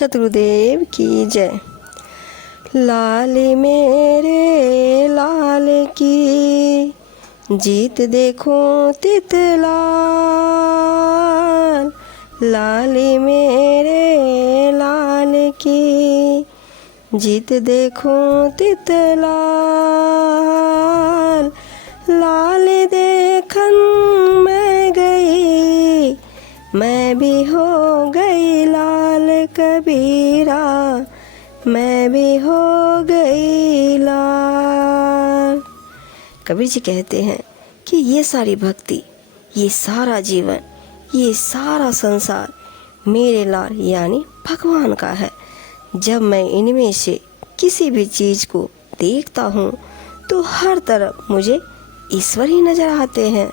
सतगुरुदेव की जय। लाल मेरे लाल की जीत देखो तितलाल, लाल मेरे लाल की जीत देखो तितलाल। लाल देखन मैं गई, मैं भी हो गई लाल कबीरा, मैं भी हो गई लाल। कबीर जी कहते हैं कि ये सारी भक्ति, ये सारा जीवन, ये सारा संसार मेरे लाल यानी भगवान का है। जब मैं इनमें से किसी भी चीज़ को देखता हूँ तो हर तरफ मुझे ईश्वर ही नजर आते हैं।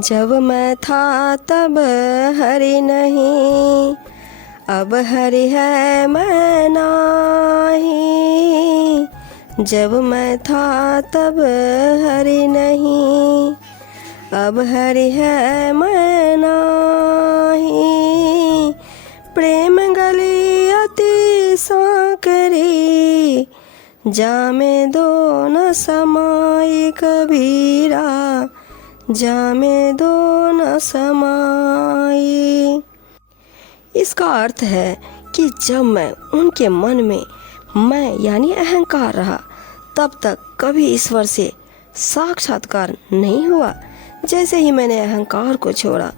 जब मैं था तब हरि नहीं, अब हरि है मैं नाही। जब मैं था तब हरि नहीं, अब हरि है मैं नाही। प्रेम गली अति सांकरी, जामे दो न समाई कबीरा, जामे दो न समाई। इसका अर्थ है कि जब मैं उनके मन में मैं यानी अहंकार रहा तब तक कभी ईश्वर से साक्षात्कार नहीं हुआ। जैसे ही मैंने अहंकार को छोड़ा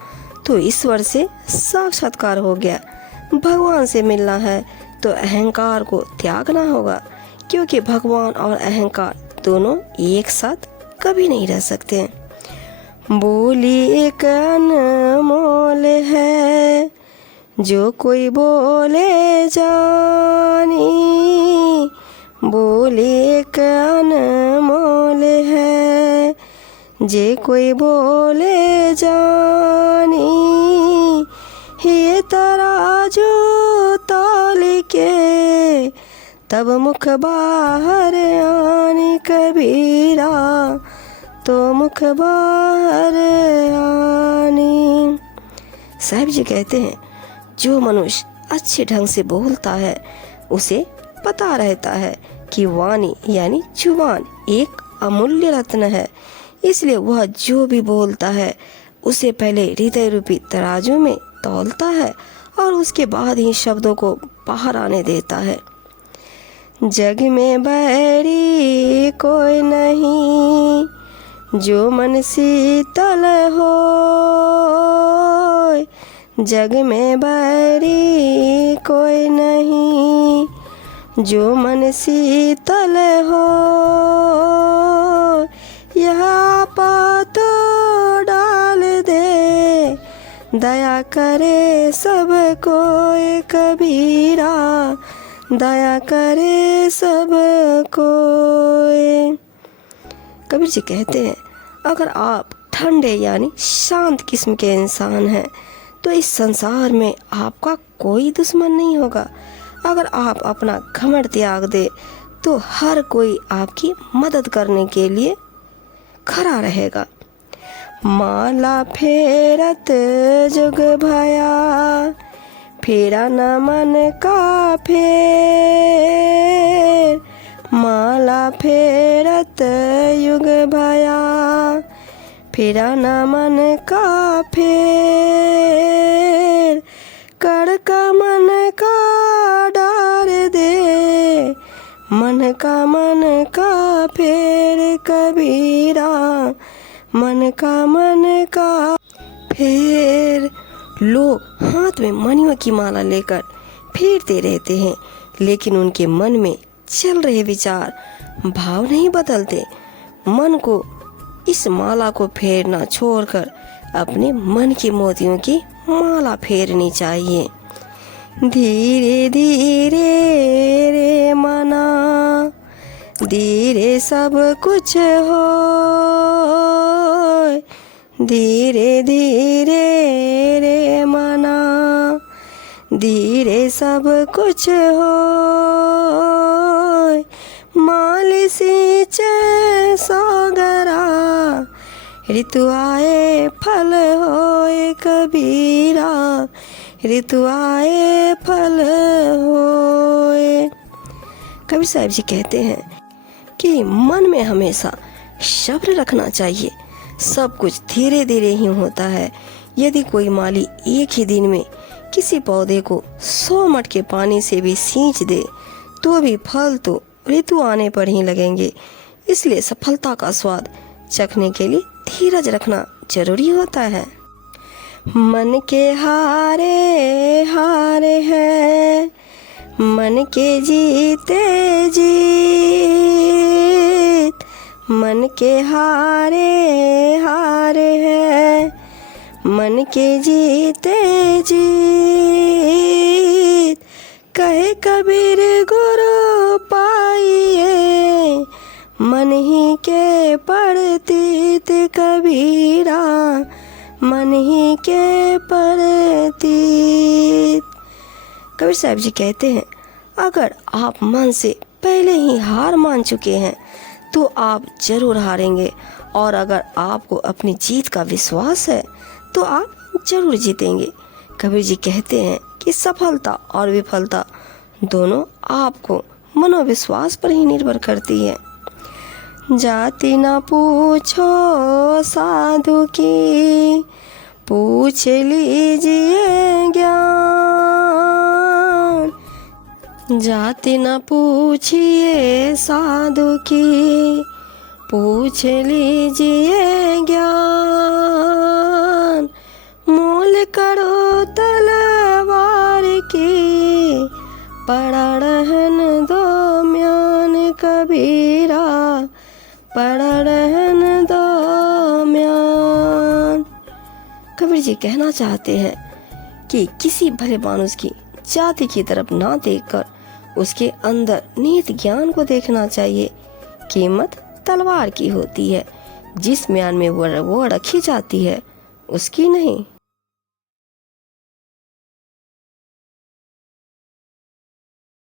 तो ईश्वर से साक्षात्कार हो गया। भगवान से मिलना है तो अहंकार को त्यागना होगा, क्योंकि भगवान और अहंकार दोनों एक साथ कभी नहीं रह सकते। बोली एक अनमोल है, जो कोई बोले जानी। बोली एक अनमोल है, जे कोई बोले जानी। ये तराजू तौल के तब मुख बाहर आनी कबीरा, तो मुख बाहर आनी। साहिब जी कहते हैं जो मनुष्य अच्छे ढंग से बोलता है उसे पता रहता है कि वाणी यानी जुबान एक अमूल्य रत्न है, इसलिए वह जो भी बोलता है उसे पहले हृदय रूपी तराजू में तौलता है और उसके बाद ही शब्दों को बाहर आने देता है। जग में बैरी कोई नहीं, जो मन शीतल हो। जग में बैरी कोई नहीं, जो मन शीतल हो। यह पातो डाल दे, दया करे सब कोई कबीरा, दया करे सब कोई। कबीर जी कहते हैं अगर आप ठंडे यानी शांत किस्म के इंसान हैं तो इस संसार में आपका कोई दुश्मन नहीं होगा। अगर आप अपना घमंड त्याग दे तो हर कोई आपकी मदद करने के लिए खड़ा रहेगा। माला फेरत जुग भया, फेरा न मन का फेर। माला फेरत युग भया, फेरा न मन का फेर। कड़का मन का डार दे, मन का फेर कबीरा, मन का फेर। लोग हाथ में मणियों की माला लेकर फेरते रहते हैं, लेकिन उनके मन में चल रहे विचार भाव नहीं बदलते। मन को इस माला को फेरना छोड़कर अपने मन के मोतियों की माला फेरनी चाहिए। धीरे धीरे रे मना, धीरे सब कुछ हो। धीरे धीरे रे मना, धीरे सब कुछ हो। माल सींचे सौगरा, ऋतु आए फल होए कबीरा। ऋतु आए फल होए। कबीर साहब जी कहते हैं कि मन में हमेशा सब्र रखना चाहिए। सब कुछ धीरे धीरे ही होता है। यदि कोई माली एक ही दिन में किसी पौधे को 100 मटके पानी से भी सींच दे तो भी फल तो ऋतु आने पर ही लगेंगे। इसलिए सफलता का स्वाद चखने के लिए धीरज रखना जरूरी होता है। मन के हारे हारे हैं, मन के जीते जीत। मन के हारे हारे हैं, मन के जीते जीत। कहे कबीर गुरु पाइए, मन ही के पड़तीत कबीरा, मन ही के पड़तीत। कबीर साहब जी कहते हैं अगर आप मन से पहले ही हार मान चुके हैं तो आप जरूर हारेंगे, और अगर आपको अपनी जीत का विश्वास है तो आप जरूर जीतेंगे। कबीर जी कहते हैं कि सफलता और विफलता दोनों आपको मनोविश्वास पर ही निर्भर करती है। जाति न पूछो साधु की, पूछ लीजिए ज्ञान। जाति न पूछिए साधु की, पूछ लीजिए ज्ञान। मोल करो तलवार की, पड़ा रहन दो म्यान कबीरा, पड़ा रहन दो म्यान। कबीर जी कहना चाहते हैं कि किसी भले मानुष की जाति की तरफ ना देखकर उसके अंदर निहित ज्ञान को देखना चाहिए। कीमत तलवार की होती है, जिस म्यान में वो रखी जाती है उसकी नहीं।